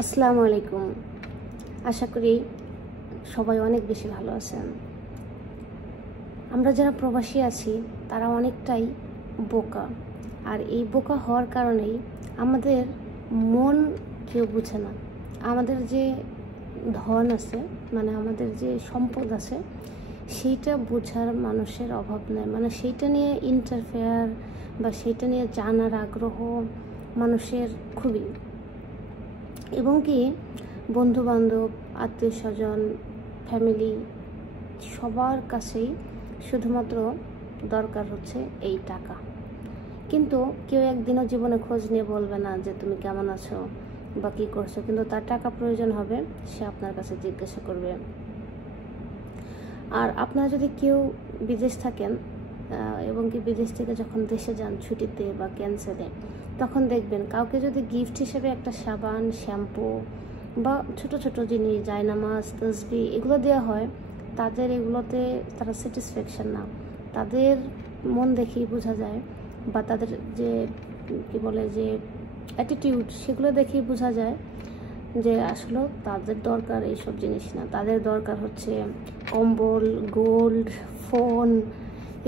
আসসালামু আলাইকুম। আশা করি সবাই অনেক বেশি ভালো আছেন। আমরা যারা প্রবাসী আছি তারা অনেকটাই বোকা, আর এই বোকা হওয়ার কারণেই আমাদের মন কেউ বুঝে না। আমাদের যে ধন আছে, মানে আমাদের যে সম্পদ আছে, সেইটা বোঝার মানুষের অভাব নেই। মানে সেইটা নিয়ে ইন্টারফেয়ার বা সেইটা নিয়ে জানার আগ্রহ মানুষের খুবই, এবং কি বন্ধুবান্ধব, আত্মীয় স্বজন, ফ্যামিলি সবার কাছেই শুধুমাত্র দরকার হচ্ছে এই টাকা। কিন্তু কেউ একদিনও জীবনে খোঁজ নিয়ে বলবে না যে তুমি কেমন আছো বা কী করছো, কিন্তু তার টাকা প্রয়োজন হবে, সে আপনার কাছে জিজ্ঞাসা করবে। আর আপনারা যদি কেউ বিদেশ থাকেন এবং কি বিদেশ থেকে যখন দেশে যান ছুটিতে বা ক্যান্সেলে, তখন দেখবেন কাউকে যদি গিফট হিসেবে একটা সাবান, শ্যাম্পু বা ছোট ছোট জিনিস, জায়নামাজ, তসবি এগুলো দেওয়া হয়, তাদের এগুলোতে তারা স্যাটিসফ্যাকশন না। তাদের মন দেখেই বোঝা যায়, বা তাদের যে কী বলে যে অ্যাটিটিউড, সেগুলো দেখেই বোঝা যায় যে আসলে তাদের দরকার এইসব জিনিস না। তাদের দরকার হচ্ছে কম্বল, গোল্ড, ফোন,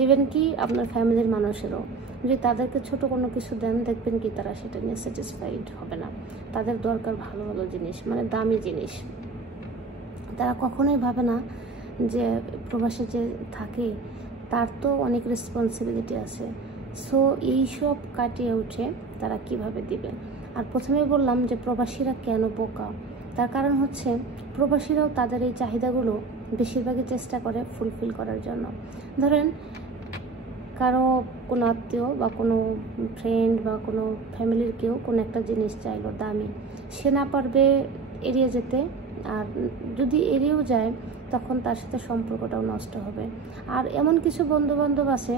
ইভেন কি আপনার ফ্যামিলির মানুষেরও যদি তাদেরকে ছোট কোনো কিছু দেন, দেখবেন কি তারা সেটা নিয়ে স্যাটিসফাইড হবে না। তাদের দরকার ভালো ভালো জিনিস, মানে দামি জিনিস। তারা কখনোই ভাবে না যে প্রবাসে যে থাকে তার তো অনেক রেসপন্সিবিলিটি আছে। সো এইসব কাটিয়ে উঠে তারা কিভাবে দিবে। আর প্রথমেই বললাম যে প্রবাসীরা কেন বোকা, তার কারণ হচ্ছে প্রবাসীরাও তাদের এই চাহিদাগুলো বেশিরভাগই চেষ্টা করে ফুলফিল করার জন্য। ধরেন কারো কোনো আত্মীয় বা কোনো ফ্রেন্ড বা কোনো ফ্যামিলির কেউ কোনো একটা জিনিস চাইলো দামি, সে না পারবে এড়িয়ে যেতে, আর যদি এড়িয়েও যায় তখন তার সাথে সম্পর্কটাও নষ্ট হবে। আর এমন কিছু বন্ধুবান্ধব আছে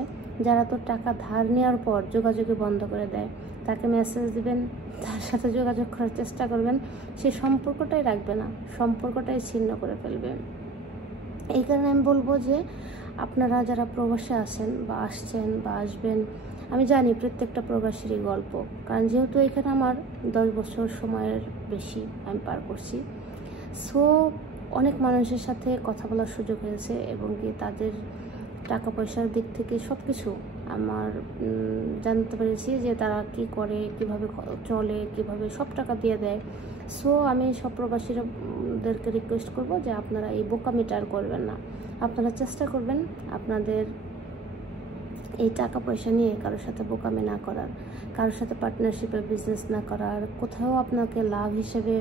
যারা তো টাকা ধার নেওয়ার পর যোগাযোগই বন্ধ করে দেয়। তাকে মেসেজ দিবেন, তার সাথে যোগাযোগ করার চেষ্টা করবেন, সে সম্পর্কটাই রাখবে না, সম্পর্কটাই ছিন্ন করে ফেলবে। এই কারণে আমি বলবো যে আপনারা যারা প্রবাসে আছেন বা আসছেন বা আসবেন, আমি জানি প্রত্যেকটা প্রবাসীরই গল্প, কারণ যেহেতু এখানে আমার 10 বছর সময়ের বেশি আমি পার করছি। সো অনেক মানুষের সাথে কথা বলার সুযোগ হয়েছে, এবং কি তাদের টাকা পয়সার দিক থেকে সব কিছু আমার জানতে পেরেছি যে তারা কি করে, কিভাবে চলে, কিভাবে সব টাকা দিয়ে দেয়। সো আমি সব প্রবাসীদেরকে রিকোয়েস্ট করব যে আপনারা এই বোকামিটা আর করবেন না। আপনারা চেষ্টা করবেন আপনাদের এই টাকা পয়সা নিয়ে কারোর সাথে বোকামি না করার, কারোর সাথে পার্টনারশিপে বিজনেস না করার। কোথাও আপনাকে লাভ হিসেবে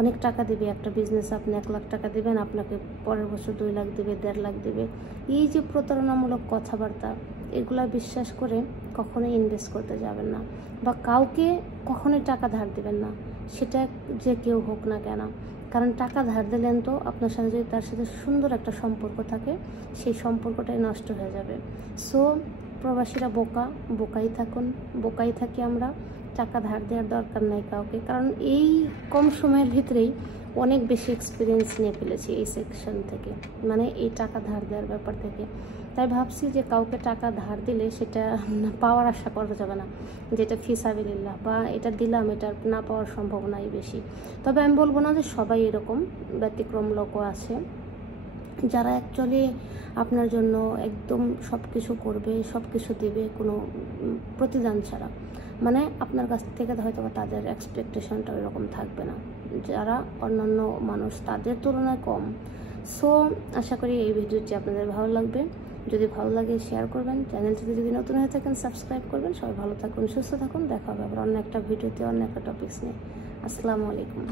অনেক টাকা দেবে, একটা বিজনেস আপনি 1 লাখ টাকা দেবেন, আপনাকে পরের বছর 2 লাখ দেবে, 1.5 লাখ দেবে। এই যে প্রতারণামূলক কথাবার্তা, এগুলা বিশ্বাস করে কখনোই ইনভেস্ট করতে যাবেন না, বা কাউকে কখনোই টাকা ধার দেবেন না, সেটা যে কেউ হোক না কেন। কারণ টাকা ধার দিলেন তো আপনার সাথে যদি তার সাথে সুন্দর একটা সম্পর্ক থাকে, সেই সম্পর্কটাই নষ্ট হয়ে যাবে। সো প্রবাসীরা বোকাই থাকুন, বোকাই থাকি আমরা। টাকা ধার দেওয়ার দরকার নাই কাউকে, কারণ এই কম সময়ের ভিতরেই অনেক বেশি এক্সপিরিয়েন্স নিয়ে ফেলেছি এই সেকশন থেকে, মানে এই টাকা ধার দেওয়ার ব্যাপার থেকে। তাই ভাবছি যে কাউকে টাকা ধার দিলে সেটা পাওয়ার আশা করা যাবে না, যেটা ফিসাবিলিল্লাহ, বা এটা দিলাম এটা না পাওয়ার সম্ভাবনাই বেশি। তবে আমি বলবো না যে সবাই এরকম, ব্যতিক্রম লোকও আছে যারা অ্যাকচুয়ালি আপনার জন্য একদম সব কিছু করবে, সব কিছু দেবে কোনো প্রতিদান ছাড়া। মানে আপনার কাছ থেকে হয়তো তাদের এক্সপেকটেশনটা এরকম থাকবে না, যারা অন্যান্য মানুষ তাদের তুলনায় কম। সো আশা করি এই ভিডিওটি আপনাদের ভালো লাগবে। যদি ভালো লাগে শেয়ার করবেন, চ্যানেলটিতে যদি নতুন হয়ে থাকেন সাবস্ক্রাইব করবেন। সবাই ভালো থাকুন, সুস্থ থাকুন। দেখা হবে আবার অন্য একটা ভিডিওতে, অন্য একটা টপিকস নিয়ে। আসসালামু আলাইকুম।